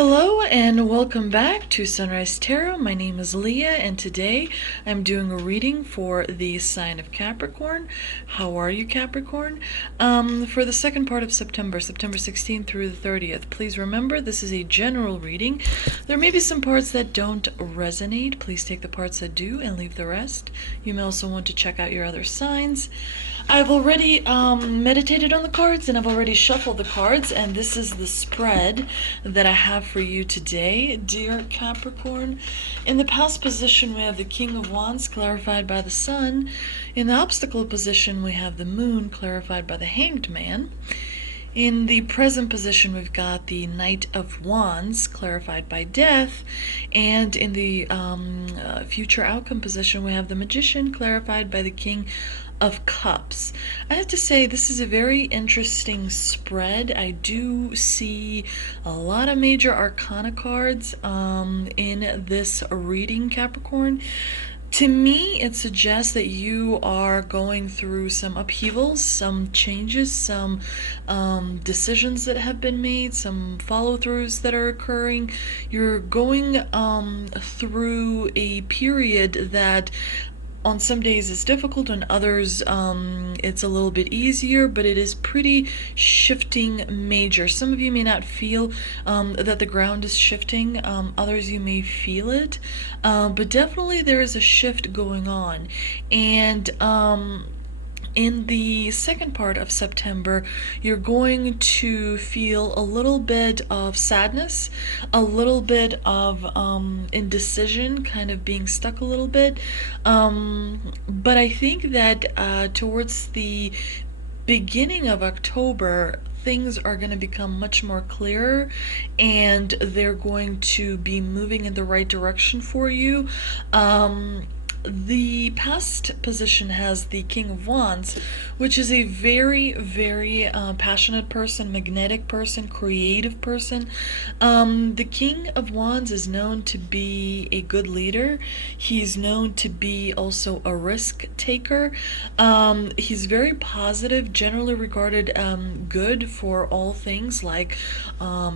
Hello and welcome back to Sunrise Tarot. My name is Leah and today I'm doing a reading for the sign of Capricorn. How are you, Capricorn? For the second part of September 16th through the 30th. Please remember this is a general reading. There may be some parts that don't resonate. Please take the parts that do and leave the rest. You may also want to check out your other signs. I've already meditated on the cards and I've already shuffled the cards, and this is the spread that I have for you today, dear Capricorn. In the past position, we have the King of Wands clarified by the Sun. In the obstacle position, we have the Moon clarified by the Hanged Man. In the present position, we've got the Knight of Wands clarified by Death. And in the future outcome position, we have the Magician clarified by the King of Cups. I have to say this is a very interesting spread. I do see a lot of major arcana cards in this reading, Capricorn. To me, it suggests that you are going through some upheavals, some changes, some decisions that have been made, some follow-throughs that are occurring. You're going through a period that on some days it's difficult, on others it's a little bit easier, but it is pretty shifting major. Some of you may not feel that the ground is shifting, others you may feel it, but definitely there is a shift going on. And in the second part of September, you're going to feel a little bit of sadness, a little bit of indecision, kind of being stuck a little bit. But I think that towards the beginning of October, things are going to become much more clearer and they're going to be moving in the right direction for you. The past position has the King of Wands, which is a very, very passionate person, magnetic person, creative person. The King of Wands is known to be a good leader. He's known to be also a risk taker. He's very positive, generally regarded good for all things like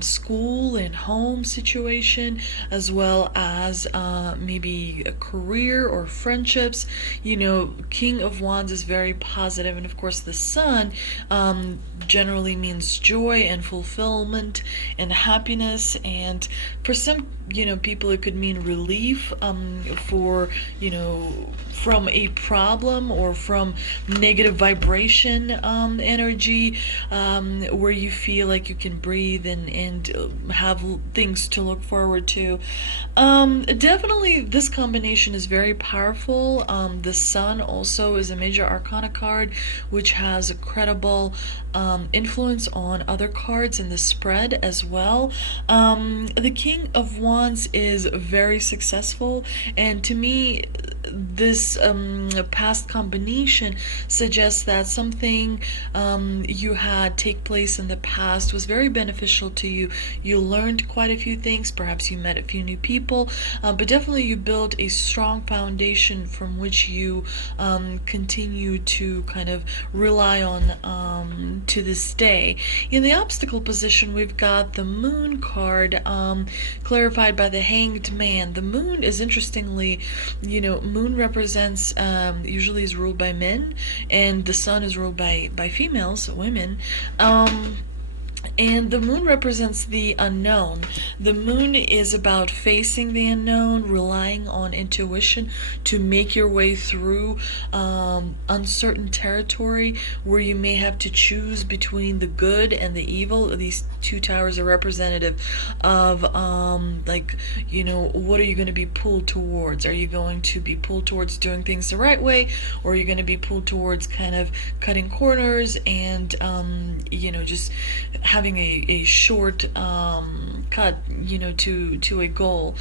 school and home situation, as well as maybe a career or friendships. You know, King of Wands is very positive, and of course the Sun generally means joy and fulfillment and happiness, and for some people it could mean relief for from a problem or from negative vibration energy, where you feel like you can breathe and have things to look forward to. Definitely this combination is very powerful. The Sun also is a major arcana card, which has a credible influence on other cards in the spread as well. The King of Wands is very successful, and to me this past combination suggests that something you had take place in the past was very beneficial to you. You learned quite a few things, perhaps you met a few new people, but definitely you built a strong foundation from which you continue to kind of rely on to this day. In the obstacle position, we've got the Moon card clarified by the Hanged Man. The Moon is interestingly, Moon represents usually is ruled by men, and the Sun is ruled by females, women. And the Moon represents the unknown. The Moon is about facing the unknown, relying on intuition to make your way through uncertain territory where you may have to choose between the good and the evil. These two towers are representative of what are you going to be pulled towards? Are you going to be pulled towards doing things the right way, or are you going to be pulled towards kind of cutting corners and just having a short cut to a goal?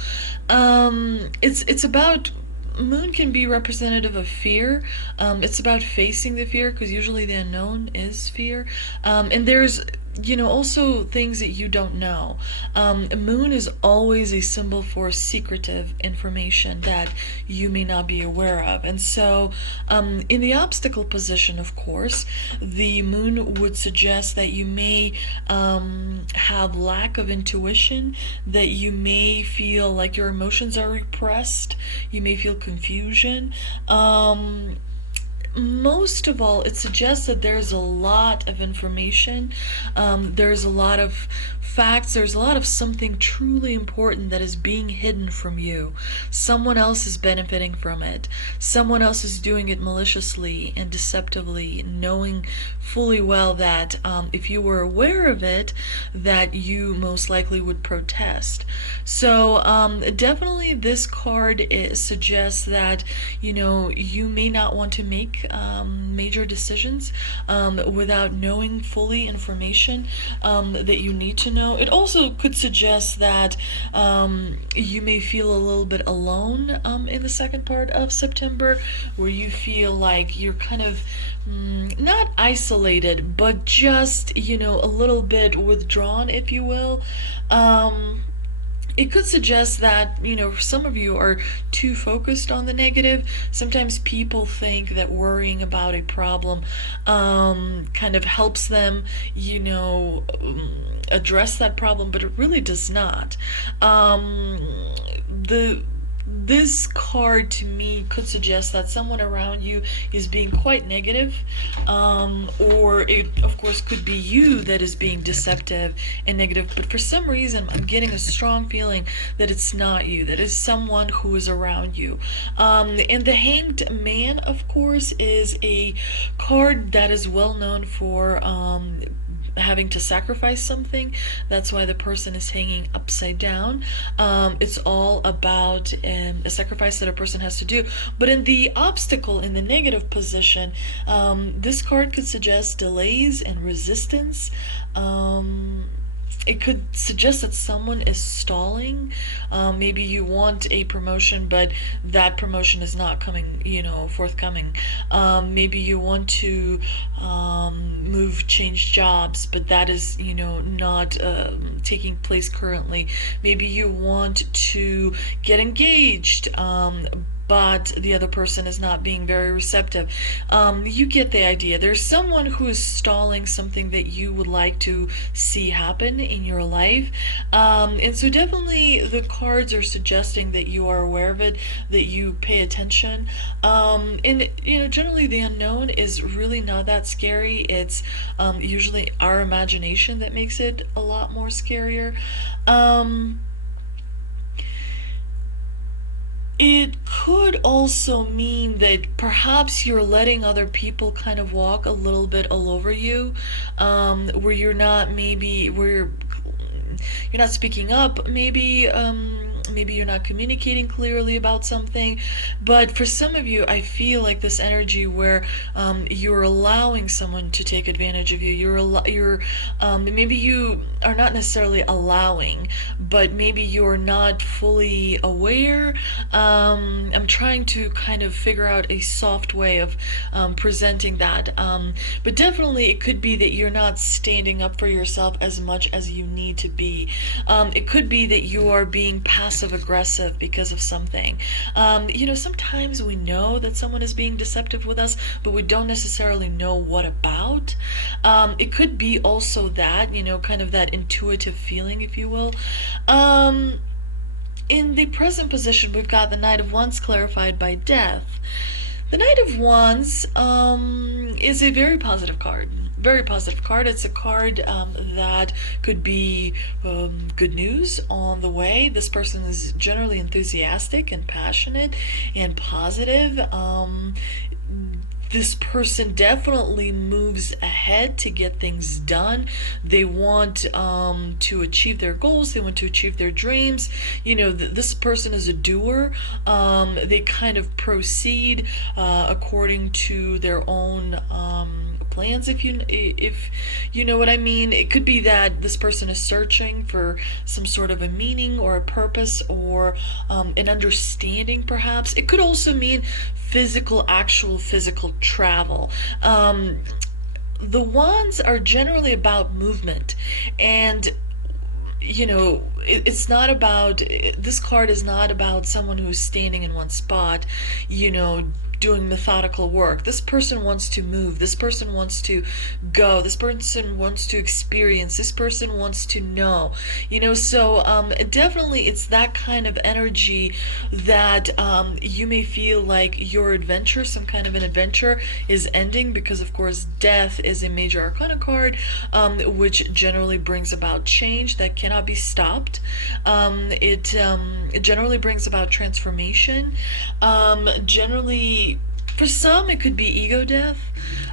It's about, Moon can be representative of fear. It's about facing the fear, because usually the unknown is fear, and there's also things that you don't know. Moon is always a symbol for secretive information that you may not be aware of. And so, in the obstacle position, of course, the moon would suggest that you may have lack of intuition, that you may feel like your emotions are repressed, you may feel confusion. Most of all, it suggests that there's a lot of information, there's a lot of facts, there's a lot of something truly important that is being hidden from you. Someone else is benefiting from it. Someone else is doing it maliciously and deceptively, knowing fully well that if you were aware of it, that you most likely would protest. So definitely this card suggests that you may not want to make major decisions without knowing fully information that you need to know. It also could suggest that you may feel a little bit alone in the second part of September, where you feel like you're kind of not isolated, but just, a little bit withdrawn, if you will. It could suggest that, some of you are too focused on the negative. Sometimes people think that worrying about a problem kind of helps them, address that problem, but it really does not. This card to me could suggest that someone around you is being quite negative, or it of course could be you that is being deceptive and negative, but for some reason I'm getting a strong feeling that it's not you, that is someone who is around you. And the Hanged Man, of course, is a card that is well known for having to sacrifice something. That's why the person is hanging upside down. It's all about a sacrifice that a person has to do. But in the obstacle, in the negative position, this card could suggest delays and resistance. It could suggest that someone is stalling. Maybe you want a promotion, but that promotion is not coming, forthcoming. Maybe you want to change jobs, but that is, not taking place currently. Maybe you want to get engaged, but the other person is not being very receptive. You get the idea. There's someone who is stalling something that you would like to see happen in your life. And so definitely the cards are suggesting that you are aware of it, that you pay attention. And, generally the unknown is really not that scary. It's usually our imagination that makes it a lot more scarier. It could also mean that perhaps you're letting other people kind of walk a little bit all over you, where you're not speaking up, maybe you're not communicating clearly about something. But for some of you, I feel like this energy where you're allowing someone to take advantage of you. You're maybe you are not necessarily allowing, but maybe you're not fully aware. I'm trying to kind of figure out a soft way of presenting that. But definitely it could be that you're not standing up for yourself as much as you need to be. It could be that you are being passive aggressive because of something. Sometimes we know that someone is being deceptive with us, but we don't necessarily know what about. It could be also that, kind of that intuitive feeling, if you will. In the present position, we've got the Knight of Wands clarified by Death. The Knight of Wands is a very positive card. Very positive card. It's a card that could be good news on the way. This person is generally enthusiastic and passionate and positive. This person definitely moves ahead to get things done. They want to achieve their goals. They want to achieve their dreams. This person is a doer. They kind of proceed according to their own plans, if you know what I mean. It could be that this person is searching for some sort of a meaning or a purpose or an understanding, perhaps. It could also mean actual physical travel. the wands are generally about movement, and it's not about, this card is not about someone who's standing in one spot, you know, doing methodical work. This person wants to move. This person wants to go. This person wants to experience. This person wants to know. So definitely it's that kind of energy that you may feel like your adventure, some kind of an adventure, is ending, because of course death is a major arcana card, which generally brings about change that cannot be stopped. It generally brings about transformation. Generally, for some, it could be ego death,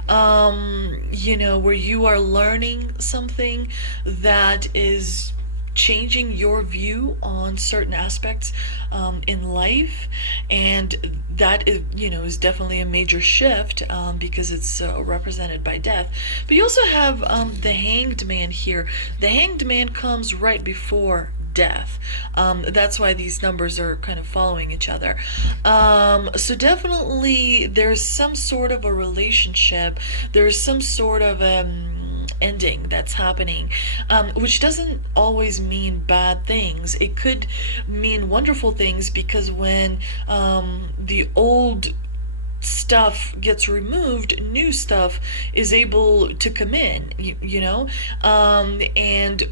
where you are learning something that is changing your view on certain aspects in life, and that is definitely a major shift, because it's represented by death. But you also have the Hanged Man here. The Hanged Man comes right before death. That's why these numbers are kind of following each other. So definitely there's some sort of a relationship, there's some sort of ending that's happening, which doesn't always mean bad things. It could mean wonderful things, because when the old stuff gets removed, new stuff is able to come in, and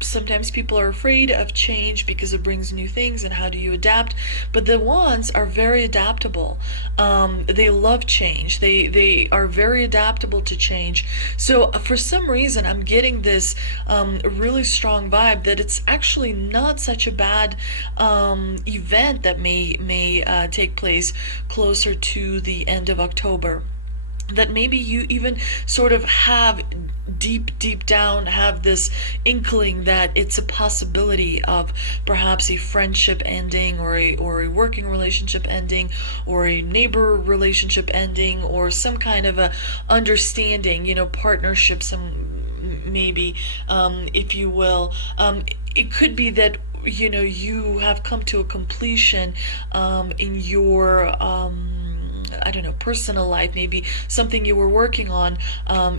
sometimes people are afraid of change because it brings new things, and how do you adapt? But the wands are very adaptable. They love change. They are very adaptable to change. So for some reason I'm getting this really strong vibe that it's actually not such a bad event that may take place closer to the end of October, that maybe you even sort of have deep down have this inkling that it's a possibility of perhaps a friendship ending, or a working relationship ending, or a neighbor relationship ending, or some kind of a understanding, partnership, some maybe, if you will. It could be that you have come to a completion in your I don't know, personal life. Maybe something you were working on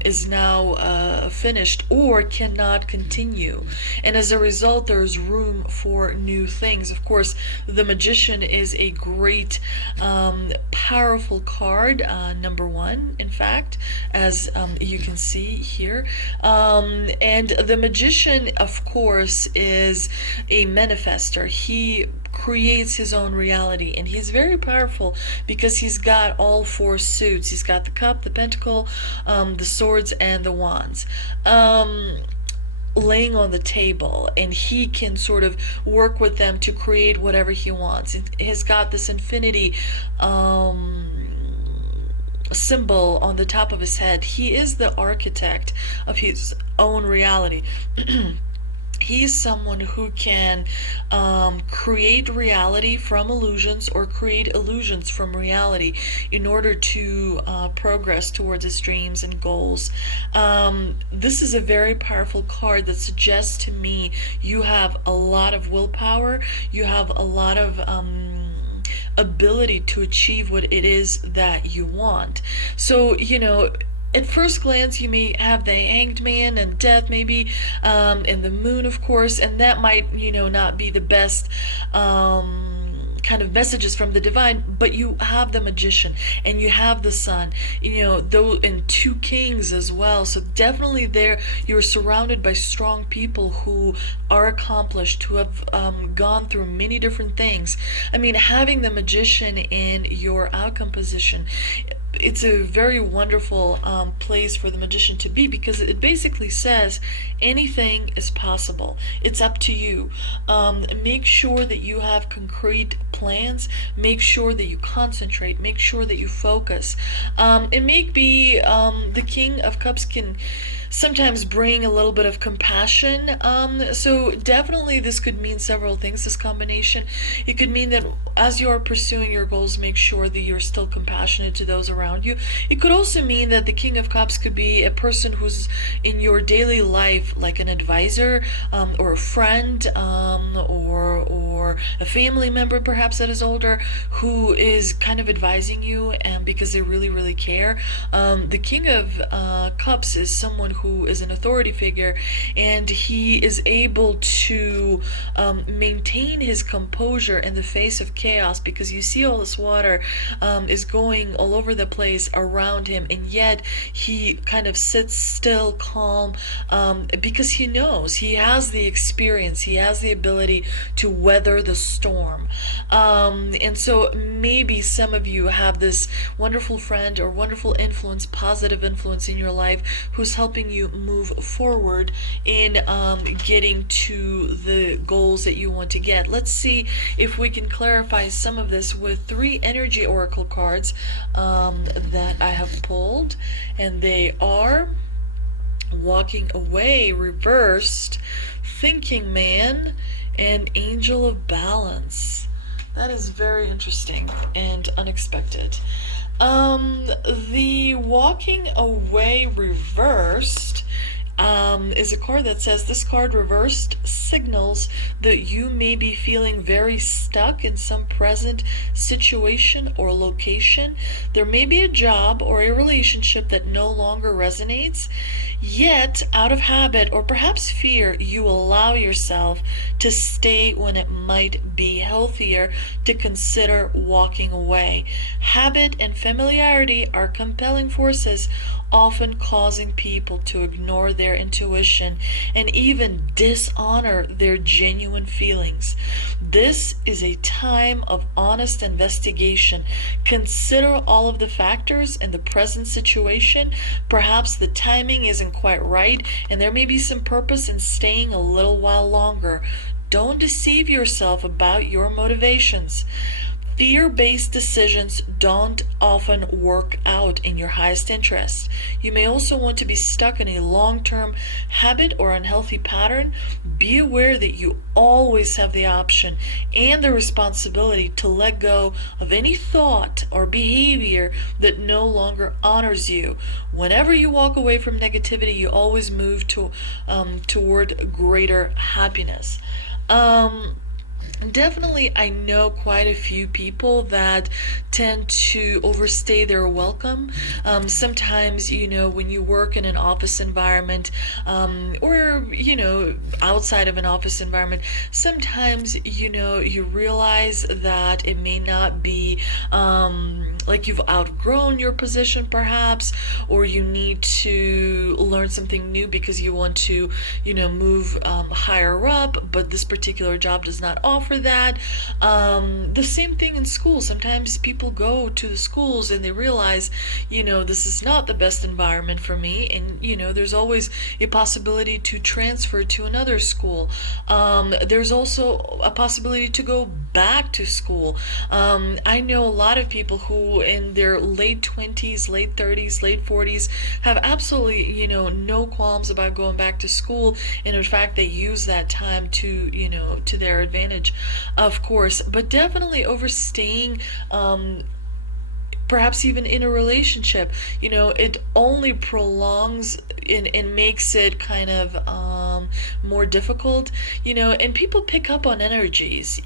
is now finished or cannot continue, and as a result there's room for new things. Of course, the Magician is a great powerful card, number one, in fact, as you can see here. And the Magician, of course, is a manifester. He creates his own reality, and he's very powerful because he's got all four suits. He's got the cup, the pentacle, the swords, and the wands laying on the table, and he can sort of work with them to create whatever he wants. He's got this infinity symbol on the top of his head. He is the architect of his own reality. He's someone who can create reality from illusions, or create illusions from reality, in order to progress towards his dreams and goals. This is a very powerful card that suggests to me you have a lot of willpower, you have a lot of ability to achieve what it is that you want. So, at first glance you may have the Hanged Man and death, maybe, and the Moon, of course, and that might not be the best kind of messages from the divine, but you have the Magician and you have the Sun, though, and two Kings as well. So definitely there you're surrounded by strong people who are accomplished, who have gone through many different things. I mean, having the Magician in your outcome position, it's a very wonderful place for the Magician to be, because it basically says anything is possible. It's up to you. Make sure that you have concrete plans. Make sure that you concentrate. Make sure that you focus. It may be the King of Cups can sometimes bring a little bit of compassion. So definitely this could mean several things, this combination. It could mean that as you are pursuing your goals, make sure that you're still compassionate to those around you. It could also mean that the King of Cups could be a person who's in your daily life, like an advisor, or a friend, or or a family member perhaps that is older who is kind of advising you, and because they really, really care. The King of Cups is someone who is an authority figure, and he is able to maintain his composure in the face of chaos, because you see all this water is going all over the place around him, and yet he kind of sits still, calm, because he knows, he has the experience, he has the ability to weather the storm. And so maybe some of you have this wonderful friend or wonderful influence, positive influence in your life, who's helping you move forward in getting to the goals that you want to get. Let's see if we can clarify some of this with 3 energy oracle cards that I have pulled, and they are Walking Away reversed, Thinking Man, and Angel of Balance. That is very interesting and unexpected. The Walking Away reversed is a card that says, this card reversed signals that you may be feeling very stuck in some present situation or location. There may be a job or a relationship that no longer resonates, yet out of habit or perhaps fear, you allow yourself to stay when it might be healthier to consider walking away. Habit and familiarity are compelling forces, often causing people to ignore their intuition and even dishonor their genuine feelings. This is a time of honest investigation. Consider all of the factors in the present situation. Perhaps the timing isn't quite right, and there may be some purpose in staying a little while longer. Don't deceive yourself about your motivations. Fear-based decisions don't often work out in your highest interest. You may also want to be stuck in a long-term habit or unhealthy pattern. Be aware that you always have the option and the responsibility to let go of any thought or behavior that no longer honors you. Whenever you walk away from negativity, you always move toward greater happiness. Definitely, I know quite a few people that tend to overstay their welcome. Sometimes, when you work in an office environment, or, outside of an office environment, sometimes, you realize that it may not be like you've outgrown your position perhaps, or you need to learn something new because you want to, move higher up, but this particular job does not offer that. The same thing in school. Sometimes people go to the schools and they realize, this is not the best environment for me, and there's always a possibility to transfer to another school. There's also a possibility to go back to school. I know a lot of people who in their late 20s, late 30s, late 40s have absolutely, no qualms about going back to school, and in fact they use that time to, to their advantage, of course. But definitely overstaying, perhaps even in a relationship, it only prolongs and makes it kind of more difficult, and people pick up on energies,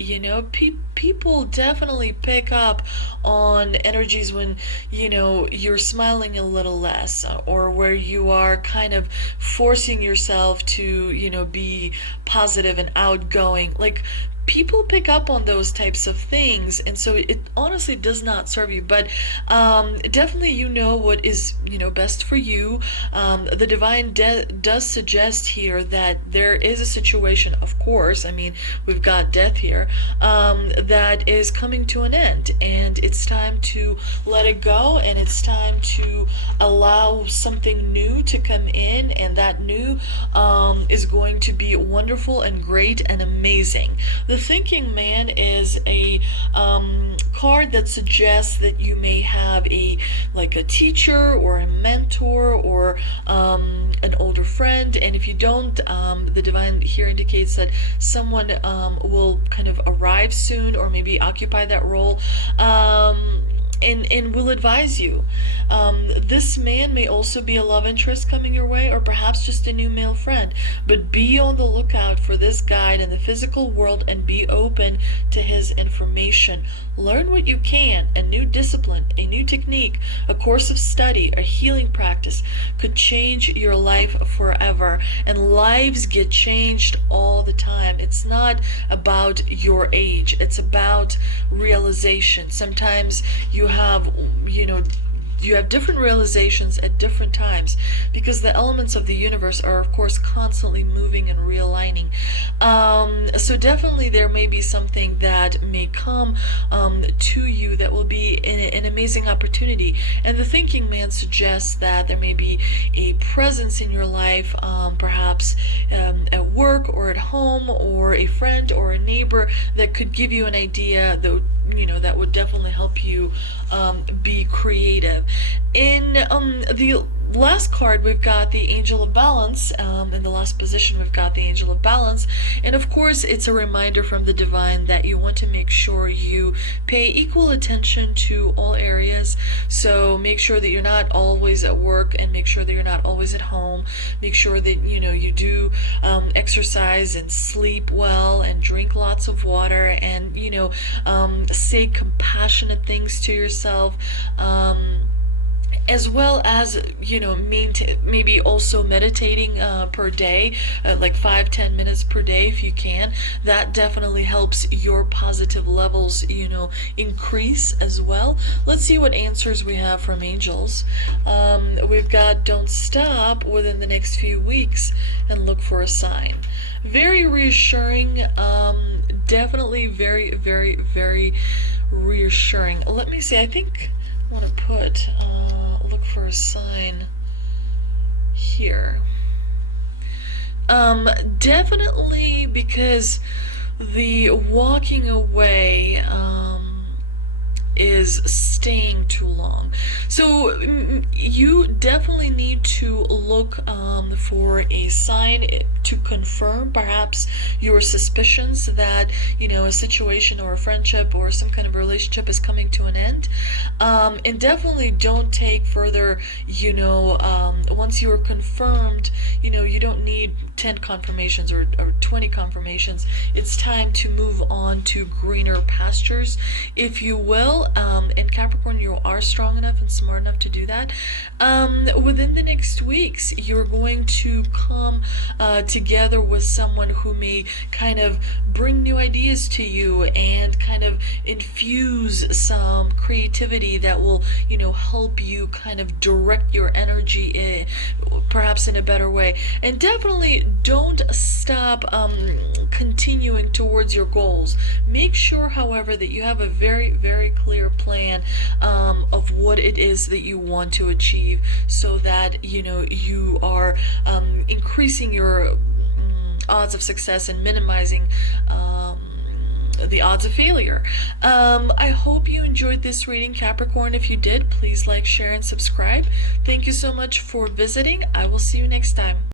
people definitely pick up on energies when, you're smiling a little less, or where you are kind of forcing yourself to, be positive and outgoing. Like, people pick up on those types of things, and so it honestly does not serve you. But definitely, what is best for you. The divine does suggest here that there is a situation, of course, I mean, we've got death here, that is coming to an end, and it's time to let it go, and it's time to allow something new to come in, and that new is going to be wonderful and great and amazing. The Thinking Man is a card that suggests that you may have a teacher or a mentor or an older friend, and if you don't, the divine here indicates that someone will kind of arrive soon, or maybe occupy that role, and will advise you. This man may also be a love interest coming your way, or perhaps just a new male friend. But be on the lookout for this guide in the physical world and be open to his information. Learn what you can. A new discipline, a new technique, a course of study, a healing practice could change your life forever. And lives get changed all the time. It's not about your age, it's about realization. Sometimes you have, you have different realizations at different times because the elements of the universe are, of course, constantly moving and realigning. So definitely there may be something that may come to you that will be an amazing opportunity. And the thinking man suggests that there may be a presence in your life, perhaps at work or at home, or a friend or a neighbor that could give you an idea that would definitely help you be creative. In the last card, we've got the Angel of Balance. In the last position, we've got the Angel of Balance. And of course, it's a reminder from the divine that you want to make sure you pay equal attention to all areas. So make sure that you're not always at work, and make sure that you're not always at home. Make sure that you do exercise and sleep well and drink lots of water, and say compassionate things to yourself. As well as maybe also meditating per day, like 5-10 minutes per day if you can. That definitely helps your positive levels increase as well. Let's see what answers we have from angels. We've got don't stop within the next few weeks and look for a sign. Very reassuring. Definitely very, very, very reassuring. Let me see, I think I want to put look for a sign here. Definitely, because the walking away is staying too long. So you definitely need to look for a sign to confirm perhaps your suspicions that a situation or a friendship or some kind of relationship is coming to an end. And definitely don't take further, once you are confirmed, you don't need 10 confirmations or 20 confirmations. It's time to move on to greener pastures, if you will. And Capricorn, you are strong enough and smart enough to do that. Within the next weeks, you're going to come together with someone who may kind of bring new ideas to you and kind of infuse some creativity that will, help you kind of direct your energy perhaps in a better way. And definitely don't stop continuing towards your goals. Make sure, however, that you have a very, very clear plan of what it is that you want to achieve, so that you are increasing your odds of success and minimizing the odds of failure. I hope you enjoyed this reading, Capricorn. If you did, please like, share, and subscribe. Thank you so much for visiting. I will see you next time.